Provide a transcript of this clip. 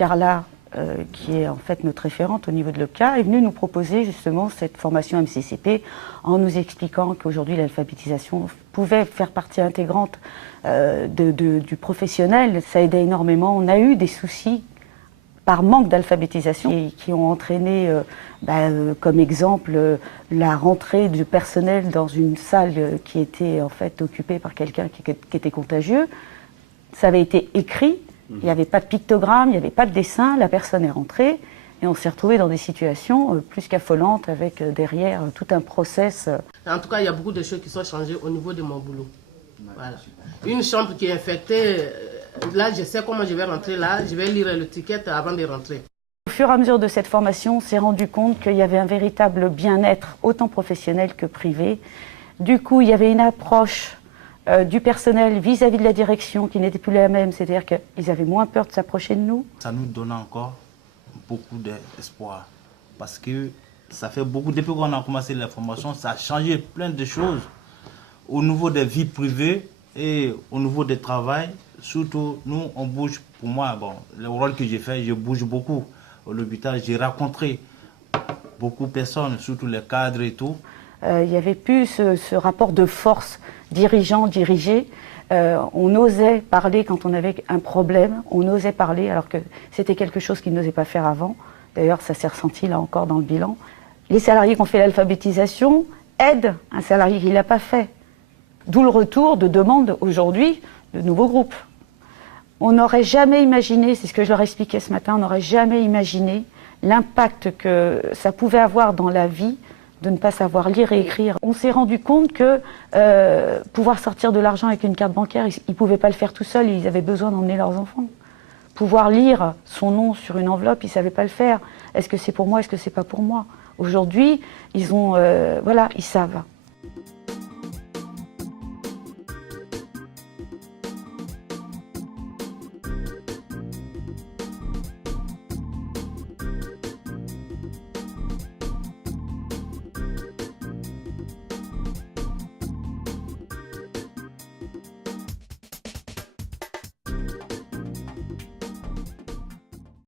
Carla, qui est en fait notre référente au niveau de l'OPCA, est venue nous proposer justement cette formation MCCP en nous expliquant qu'aujourd'hui l'alphabétisation pouvait faire partie intégrante du professionnel. Ça aidait énormément. On a eu des soucis par manque d'alphabétisation qui ont entraîné, comme exemple, la rentrée du personnel dans une salle qui était en fait occupée par quelqu'un qui était contagieux. Ça avait été écrit, il n'y avait pas de pictogramme, il n'y avait pas de dessin, la personne est rentrée et on s'est retrouvé dans des situations plus qu'affolantes avec derrière tout un process. En tout cas, il y a beaucoup de choses qui sont changées au niveau de mon boulot. Voilà. Une chambre qui est infectée, là je sais comment je vais rentrer là, je vais lire le ticket avant de rentrer. Au fur et à mesure de cette formation, on s'est rendu compte qu'il y avait un véritable bien-être, autant professionnel que privé. Du coup, il y avait une approche du personnel vis-à-vis de la direction qui n'était plus la même, c'est-à-dire qu'ils avaient moins peur de s'approcher de nous. Ça nous donne encore beaucoup d'espoir parce que ça fait beaucoup, depuis qu'on a commencé la formation, ça a changé plein de choses au niveau des vies privées et au niveau du travail. Surtout, nous, on bouge, pour moi, bon, le rôle que j'ai fait, je bouge beaucoup à l'hôpital, j'ai rencontré beaucoup de personnes, surtout les cadres et tout. Il n'y avait plus ce rapport de force dirigeant-dirigé. On osait parler quand on avait un problème, on osait parler alors que c'était quelque chose qu'ils n'osaient pas faire avant. D'ailleurs, ça s'est ressenti là encore dans le bilan. Les salariés qui ont fait l'alphabétisation aident un salarié qui ne l'a pas fait. D'où le retour de demandes aujourd'hui de nouveaux groupes. On n'aurait jamais imaginé, c'est ce que je leur expliquais ce matin, on n'aurait jamais imaginé l'impact que ça pouvait avoir dans la vie de ne pas savoir lire et écrire. On s'est rendu compte que pouvoir sortir de l'argent avec une carte bancaire, ils ne pouvaient pas le faire tout seuls, ils avaient besoin d'emmener leurs enfants. Pouvoir lire son nom sur une enveloppe, ils ne savaient pas le faire. Est-ce que c'est pour moi, est-ce que c'est pas pour moi? Aujourd'hui, ils savent.